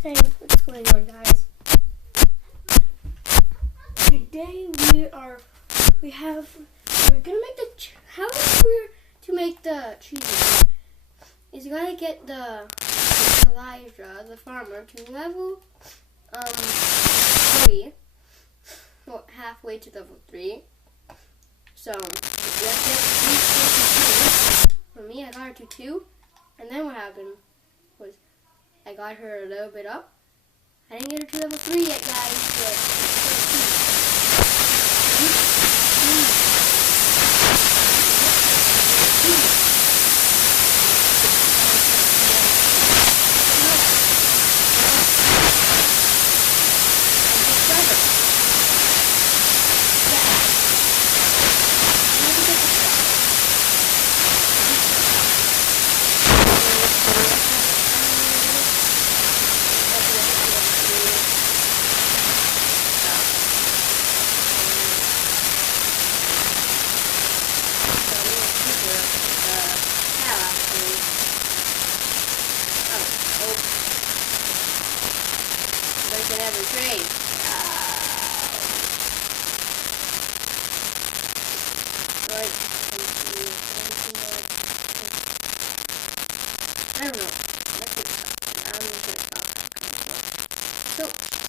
Hey, what's going on, guys? Today we're gonna make how we're to make the cheese is you gotta get the Elijah, the farmer, to level 3, well, halfway to level 3. So you have to get 3 to 2. For me, I got her to 2, and then what happened was I got her a little bit up. I didn't get her to level 3 yet, guys, but breaking every tree. Right. I don't know. I'm gonna stop. So,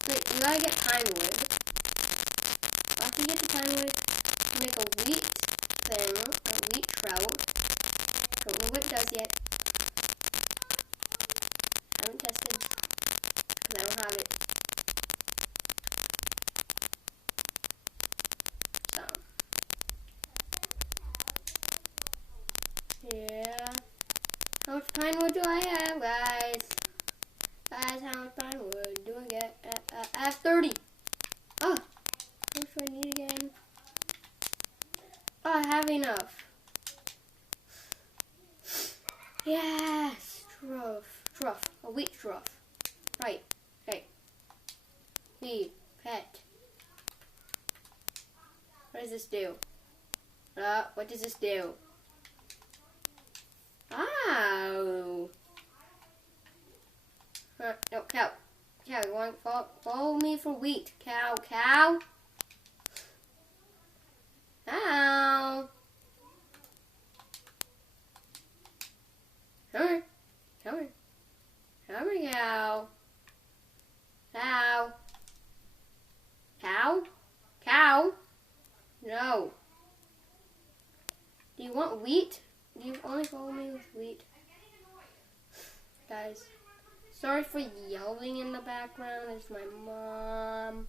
wait, you gotta get pine wood. After you get the pine wood, you make a wheat thing, a wheat trout. Don't know what it does yet. Haven't tested, because I don't have it. So, yeah. How much pine wood do I have, guys? Guys, how much pine wood do I get? I have 30. Oh, how much do I need again? Oh, I have enough. Yes, trough, a wheat trough. Right, okay. Feed, pet. What does this do? What does this do? Oh. No, cow. Cow, you want to follow me for wheat? Cow. Cow. Come here. Come here. Come here, cow. Cow. Cow? Cow? No. Do you want wheat? Do you only follow me with wheat? Guys, sorry for yelling in the background. It's my mom.